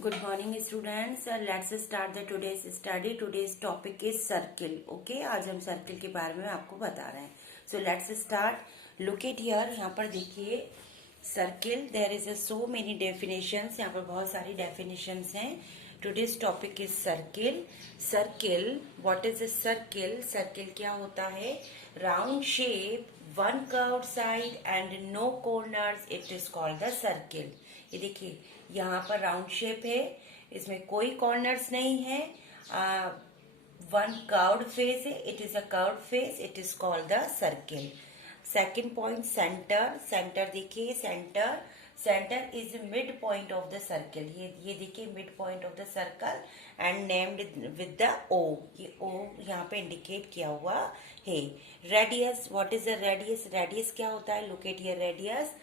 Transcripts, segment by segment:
Good morning students. Let's start the today's study. Today's topic is circle. Okay, आज हम circle के बारे में आपको बता रहे हैं. So let's start. Look at here. यहाँ पर देखिए circle. There is so many definitions. यहाँ पर बहुत सारी definitions हैं. Today's topic is circle. Circle. What is a circle? Circle क्या होता है? Round shape, one curved side and no corners. It is called the circle. ये देखिए यहाँ पर राउंड शेप है, इसमें कोई कॉर्नर्स नहीं है, वन कर्व्ड फेस है, it is a curved face, it is called the circle. Second point centre. Centre देखिए, centre is mid point of the circle. ये देखिए mid point of the circle and named with the O. ये O यहाँ पे indicate किया हुआ है. Radius. What is the radius? Radius क्या होता है? Look at here. Radius,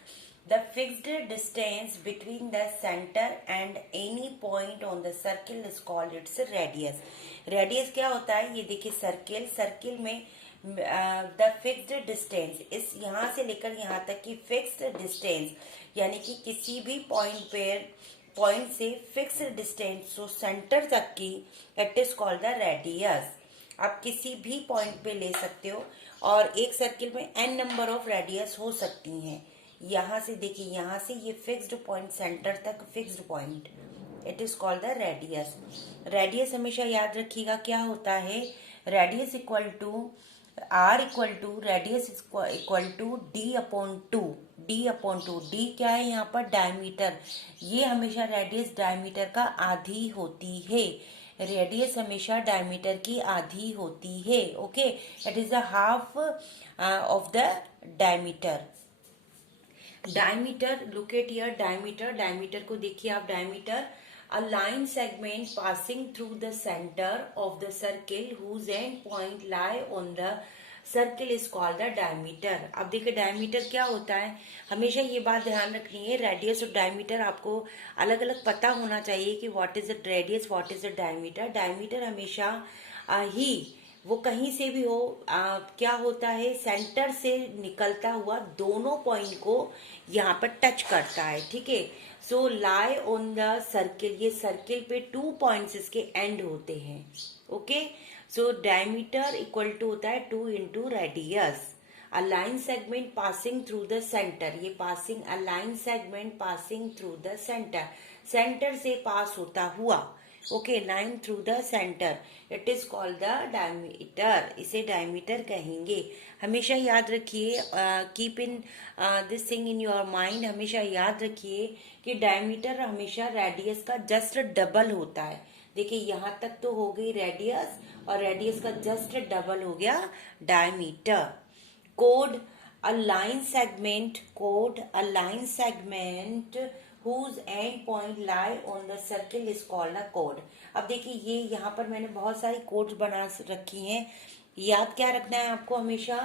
the fixed distance between the center and any point on the circle is called its radius. radius क्या होता है? ये देखिए सर्किल में the fixed distance, इस यहाँ से लेकर यहाँ तक की fixed distance, यानी कि किसी भी पॉइंट से फिक्स्ड डिस्टेंस जो सेंटर तक की, it is called the radius. आप किसी भी पॉइंट पे ले सकते हो और एक सर्किल में n नंबर ऑफ रेडियस हो सकती हैं. यहाँ से देखिए, यहाँ से ये फिक्स्ड पॉइंट सेंटर तक fixed point, it is called the radius. Radius हमेशा याद रखिएगा क्या होता है. Radius equal to R equal to radius equal to D upon two. D क्या है यहाँ पर? डायमीटर. ये हमेशा रेडियस डायमीटर का आधी होती है. रेडियस हमेशा डायमीटर की आधी होती है. Okay, it is the half of the diameter. Diameter, look at here. Diameter को देखिए आप. Diameter, a line segment passing through the centre of the circle whose end point lie on the circle is called the diameter. अब देखिए diameter क्या होता है, हमेशा ये बात ध्यान रखनी है. रेडियस और डायमीटर आपको अलग अलग पता होना चाहिए कि what is the radius, what is the diameter. Diameter हमेशा ही वो कहीं से भी हो, क्या होता है, सेंटर से निकलता हुआ दोनों पॉइंट को यहाँ पर टच करता है. ठीक है. So lie on the circle. ये सर्किल पे 2 पॉइंट्स इसके एंड होते हैं. Okay. So diameter equal to होता है 2 into radius. A line segment passing through the centre. ये passing, a line segment passing through the centre, centre से pass होता हुआ. Okay, line through the centre, it is called the diameter. इसे diameter कहेंगे. हमेशा याद रखिए, keep in this thing in your mind. हमेशा याद रखिए कि डायमीटर हमेशा रेडियस का जस्ट डबल होता है. देखिए यहाँ तक तो हो गई रेडियस, और रेडियस का जस्ट डबल हो गया diameter. Code, a line segment. Code, a line segment whose end point lie on the circle is called a chord. अब देखिए ये यहाँ पर मैंने बहुत सारी कोड्स बना रखी हैं. याद क्या रखना है आपको हमेशा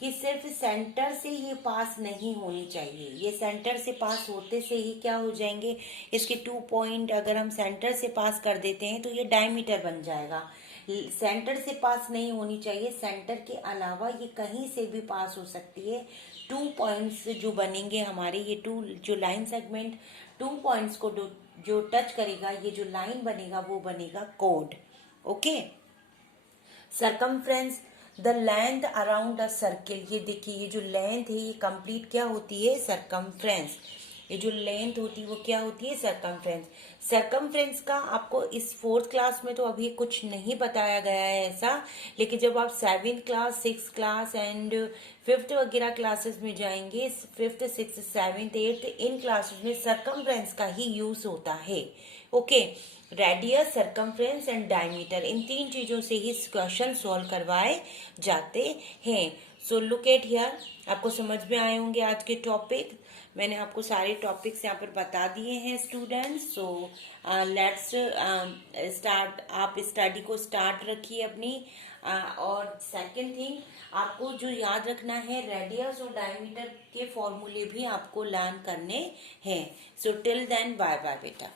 कि सिर्फ सेंटर से ये पास नहीं होनी चाहिए. ये सेंटर से पास होते से ही क्या हो जाएंगे, इसके 2 पॉइंट अगर हम सेंटर से पास कर देते हैं तो ये डायमीटर बन जाएगा. सेंटर से पास नहीं होनी चाहिए, सेंटर के अलावा ये कहीं से भी पास हो सकती है. 2 पॉइंट्स जो बनेंगे हमारे, ये 2 जो लाइन सेगमेंट 2 पॉइंट्स को जो टच करेगा, ये जो लाइन बनेगा वो बनेगा code. Okay. Circumference, the length around a circle. ये देखिए ये जो लेंथ है ये कंप्लीट क्या होती है? सरकमफ्रेंस. ये जो लेंथ होती है वो क्या होती है? सरकमफ्रेंस. सरकमफ्रेंस का आपको इस 4th क्लास में तो अभी कुछ नहीं बताया गया है ऐसा, लेकिन जब आप 7th class, 6th class and 5th वगैरह क्लासेस में जाएंगे, 5th, 6th, 7th, 8th, इन क्लासेस में सरकमफ्रेंस का ही यूज होता है. Okay. Radius, circumference and diameter, इन 3 चीजों से ही क्वेश्चन सॉल्व करवाए जाते हैं. So look at here. आपको समझ में आए होंगे आज के टॉपिक. मैंने आपको सारे टॉपिक्स यहाँ पर बता दिए हैं स्टूडेंट्स. So let's start. आप स्टडी को स्टार्ट रखिए अपनी. और सेकंड थिंग आपको जो याद रखना है, रेडियस और डायमीटर के फॉर्मूले भी आपको लर्न करने हैं. So till then bye bye बेटा.